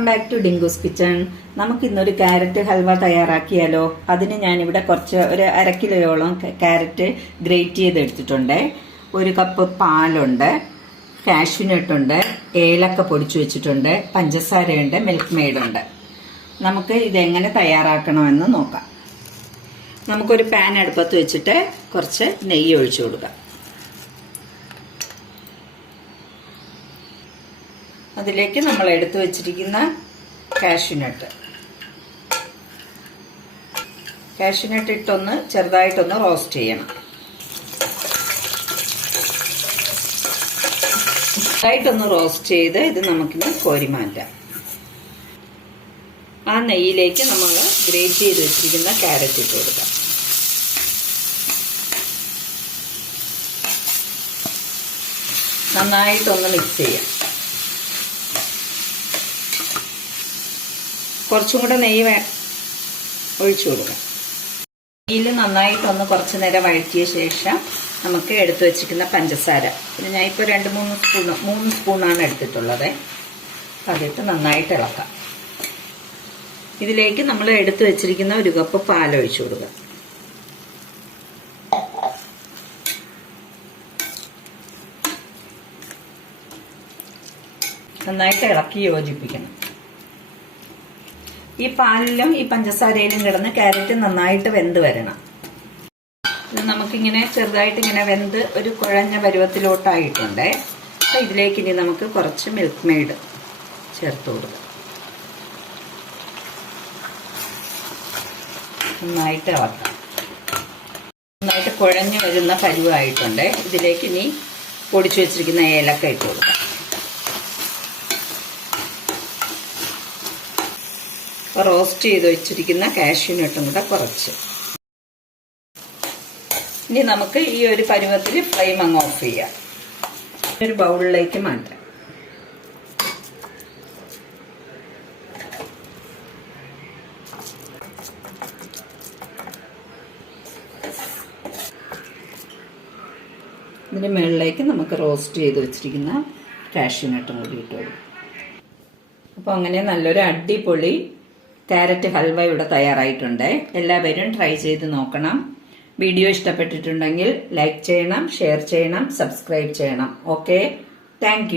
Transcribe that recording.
Welcome back to Dinkoos kitchen നമുക്ക് ഇന്നൊരു carrot halwa തയ്യാറാക്കിയാലോ? അതിന് ഞാനിവിടെ കുറച്ച് ഒരു അര കിലോയോളം ക്യാരറ്റ് ഗ്രേറ്റ് ചെയ്ത് എടുത്തിട്ടുണ്ട് ഒരു കപ്പ് പാലുണ്ട് കാഷ്യൂനട്ടുണ്ട് ഏലക്ക പൊടിച്ചു വെച്ചിട്ടുണ്ട് പഞ്ചസാരയുണ്ട് മിൽക്ക് മെയ്ഡുണ്ട് നമുക്ക് ഇതെങ്ങനെ തയ്യാറാക്കണമെന്ന് നോക്കാം. നമുക്കൊരു പാൻ അടുപ്പത്ത് വെച്ചിട്ട് കുറച്ച് നെയ്യ് ഒഴിച്ചു കൊടുക്കാം. അതിലേക്ക് നമ്മൾ എടുത്തു വച്ചിരിക്കുന്ന കാഷ്യൂനട്ട് കാഷ്യൂനട്ട് ഇട്ടൊന്ന് ചെറുതായിട്ടൊന്ന് റോസ്റ്റ് ചെയ്യണം. ചെറുതായിട്ടൊന്ന് റോസ്റ്റ് ചെയ്ത് ഇത് നമുക്കിന്ന് കോരി മാറ്റാം. ആ നെയ്യിലേക്ക് നമ്മൾ ഗ്രേറ്റ് ചെയ്ത് വെച്ചിരിക്കുന്ന ക്യാരറ്റ് ഇട്ട് കൊടുക്കാം. നന്നായിട്ടൊന്ന് മിക്സ് ചെയ്യാം. കുറച്ചും കൂടെ നെയ്യ് ഒഴിച്ചു കൊടുക്കാം. നെയ്യിൽ നന്നായിട്ടൊന്ന് കുറച്ച് നേരം വഴറ്റിയ ശേഷം നമുക്ക് എടുത്തു വെച്ചിരിക്കുന്ന പഞ്ചസാര. പിന്നെ ഞാൻ ഇപ്പോൾ രണ്ട് മൂന്ന് സ്പൂൺ മൂന്ന് സ്പൂണാണ് എടുത്തിട്ടുള്ളത്. അതിട്ട് നന്നായിട്ട് ഇളക്കാം. ഇതിലേക്ക് നമ്മൾ എടുത്തു വെച്ചിരിക്കുന്ന ഒരു കപ്പ് പാൽ ഒഴിച്ചു കൊടുക്കുക. നന്നായിട്ട് ഇളക്കി യോജിപ്പിക്കണം. ഈ പാലിലും ഈ പഞ്ചസാരയിലും കിടന്ന് ക്യാരറ്റ് നന്നായിട്ട് വെന്ത് വരണം. ഇത് നമുക്കിങ്ങനെ ചെറുതായിട്ട് ഇങ്ങനെ വെന്ത് ഒരു കുഴഞ്ഞ പരുവത്തിലോട്ടായിട്ടുണ്ട്. അപ്പോൾ ഇതിലേക്ക് ഇനി നമുക്ക് കുറച്ച് മിൽക്ക് മെയ്ഡ് ചേർത്ത് കൊടുക്കാം. നന്നായിട്ട് ഇളക്കാം. നന്നായിട്ട് കുഴഞ്ഞു വരുന്ന പരുവായിട്ടുണ്ട്. ഇതിലേക്ക് ഇനി പൊടിച്ചു വെച്ചിരിക്കുന്ന ഏലക്ക ഇട്ട് കൊടുക്കാം. റോസ്റ്റ് ചെയ്ത് വെച്ചിരിക്കുന്ന കാഷ്യൂനട്ടും കൂടെ കുറച്ച്. ഇനി നമുക്ക് ഈ ഒരു പരുവത്തിൽ ഫ്ലെയിം അങ്ങ് ഓഫ് ചെയ്യാം. ഒരു ബൗളിലേക്ക് മാറ്റാം. ഇതിന് മുകളിലേക്ക് നമുക്ക് റോസ്റ്റ് ചെയ്ത് വെച്ചിരിക്കുന്ന കാഷ്യൂ നട്ടും കൂടി ഇട്ടോളൂ അപ്പോൾ അങ്ങനെ നല്ലൊരു അടിപൊളി ക്യാരറ്റ് ഹൽവ ഇവിടെ തയ്യാറായിട്ടുണ്ട്. എല്ലാവരും ട്രൈ ചെയ്ത് നോക്കണം. വീഡിയോ ഇഷ്ടപ്പെട്ടിട്ടുണ്ടെങ്കിൽ ലൈക്ക് ചെയ്യണം ഷെയർ ചെയ്യണം സബ്സ്ക്രൈബ് ചെയ്യണം. ഓക്കെ? താങ്ക്